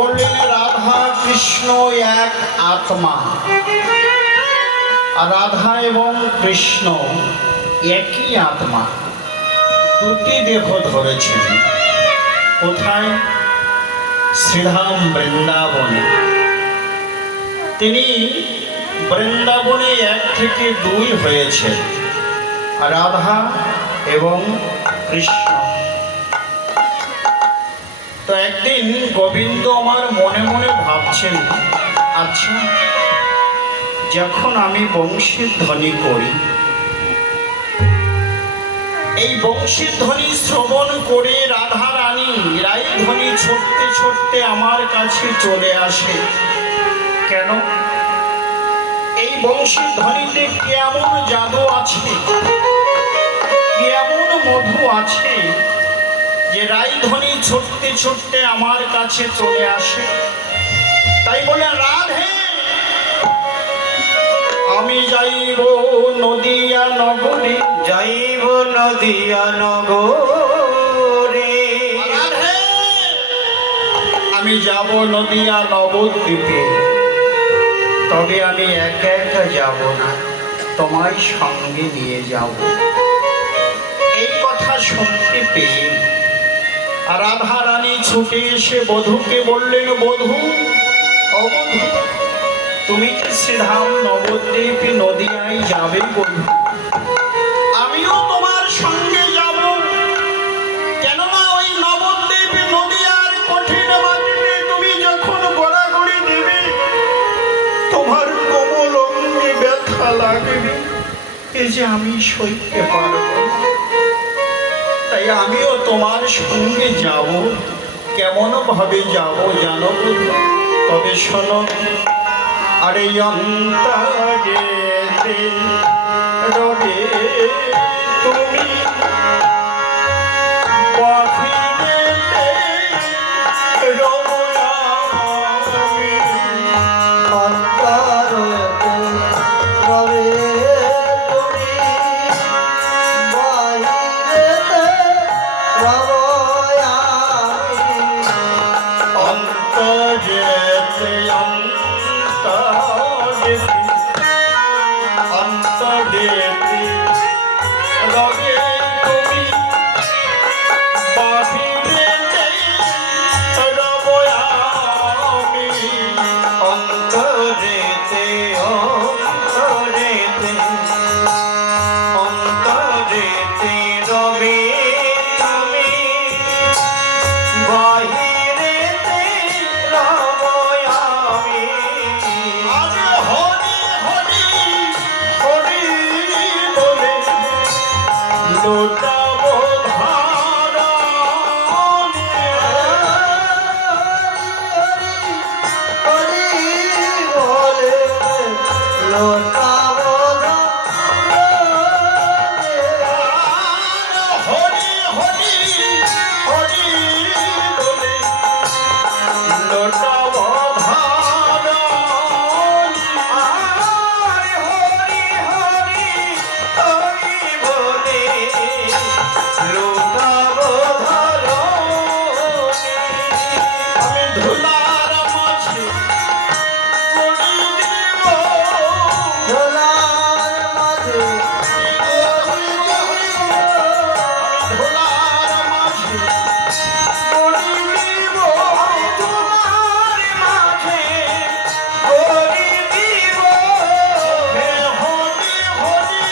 বললেন রাধা কৃষ্ণ এক আত্মা, আর রাধা এবং কৃষ্ণ একই আত্মা, দুটি দেহ ধরেছেন। কোথায়? শ্রীধাম বৃন্দাবনে। তিনি বৃন্দাবনে এক থেকে দুই হয়েছে, রাধা এবং কৃষ্ণ। তো একদিন গোবিন্দ আমার মনে মনে ভাবছেন, আচ্ছা যখন আমি বংশীর ধ্বনি করি, এই বংশীর ধ্বনি শ্রবণ করে রাধা রানী রাই ধ্বনি ছুটতে ছুটতে আমার কাছে চলে আসে কেন? এই বংশীর ধ্বনিতে কেমন জাদু আছে, কেমন মধু আছে যে রাই ধ্বনি ছুটতে ছুটতে আমার কাছে চলে আসে। তাই বলে রাধে আমি যাইব নদিয়া নগরে, যাইব নদিয়া নগরে, আমি যাব নদিয়া নবদ্বীপে, তবে আমি একা একা যাব না, তোমায় সঙ্গে নিয়ে যাব। এই কথা শুনতে পেয়ে রাধা রানী ছুটে এসে বধূকে বললেন, বধূ ও বধূ, তুমি কি শ্রীধাম নবদ্বীপ নদিয়ায় যাবে বধূ? আমিও তোমার সঙ্গে যাব, কেননা ওই নবদ্বীপ নদিয়ার কঠিন মাটিতে তুমি যখন গোড়াগড়ি দেবে, তোমার কোমল অঙ্গে ব্যথা লাগবে, এ যে আমি সইতে পারব না। তাই আমিও তোমার সঙ্গে যাব। কেমন ভাবে যাব জানো বধূ? তবে শোনো, আরে অন্তরে রবে তুমি বাহিরেতে রব আমি, অন্তরেতে রবে তুমি, বাহিরেতে রব আমি। অন্তরেতে অন্তরেতে রবে তুমি, বাহিরেতে রব আমি। অন্তরেতে অন্তরেতে অন্তরেতে রবে তুমি, বাহিরেতে রব আমি। আজ হরি হরি হরি বলে লোটাবো ধারা হরি বলে লোটাবো হরি হরি হরি বলে লোটাবো ধারা। হরি হরি হরি বলে লোটাবো ধরণী। আমি ধুলার মাঝে গড়ি দিব, ধুলার মাঝে ধুলার মাঝে গড়ি দিব, তোমার মাঝে গড়ি দিব। হে হরি হরি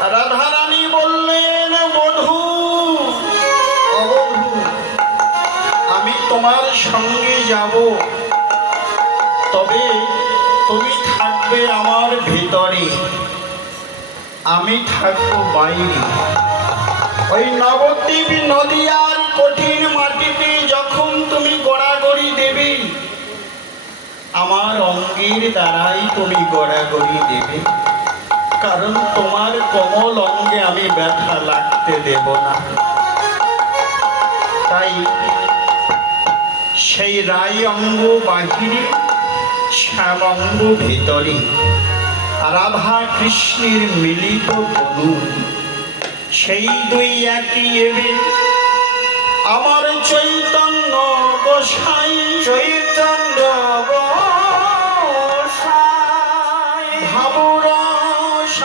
রাধারানী বললেন, বধূ ও বধূ, আমি তোমার সঙ্গে যাব, তবে তুমি থাকবে আমার ভিতরে, আমি থাকবো বাইরে। ওই নবদ্বীপ নদীয়ার কঠিন মাটিতে যখন তুমি গড়াগড়ি দেবে, আমার অঙ্গের দ্বারাই তুমি গড়াগড়ি দেবে, কারণ তোমার কোমল অঙ্গে আমি ব্যথা লাগতে দেব না। তাই সেই রায় অঙ্গ বাহিরে, শ্যাম অঙ্গ ভিতরে, রাধা কৃষ্ণের মিলিত তনু, সেই দুই একই এবে আমার চৈতন্য গোসাই। চৈতন্য গোসাই ভাবরস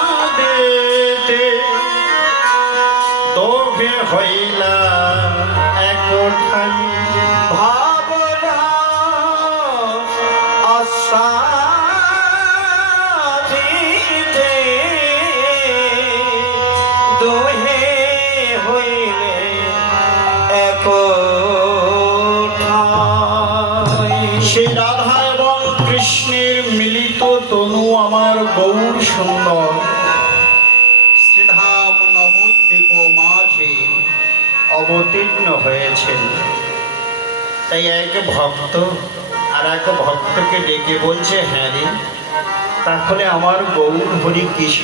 আস্বাদেতে তোভে হইলা একঠাই। ভাবরস আস্বাদিতে দুহে হইলে একঠাই। সে রাধা এবং কৃষ্ণের মিলিত তনু আমার গৌর সুন্দর শ্রীধাম নবদ্বীপ মাঝে অবতীর্ণ হয়েছেন। তাই এক ভক্ত আর এক ভক্তকে ডেকে বলছে, হ্যাঁ রে, তাহলে আমার গৌর হরি কৃষ্ণ